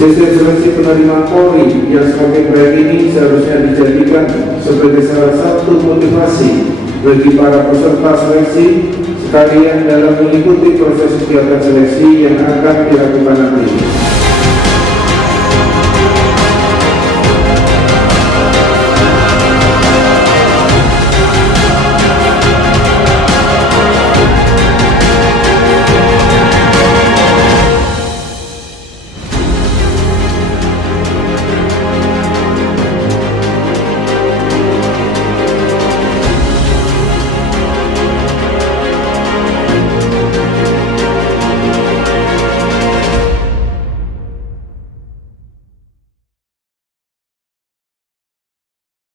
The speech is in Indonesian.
Sistem seleksi penerimaan Polri yang sebagai proyek ini seharusnya dijadikan sebagai salah satu motivasi bagi para peserta seleksi sekalian dalam mengikuti proses kegiatan seleksi yang akan dilakukan nanti.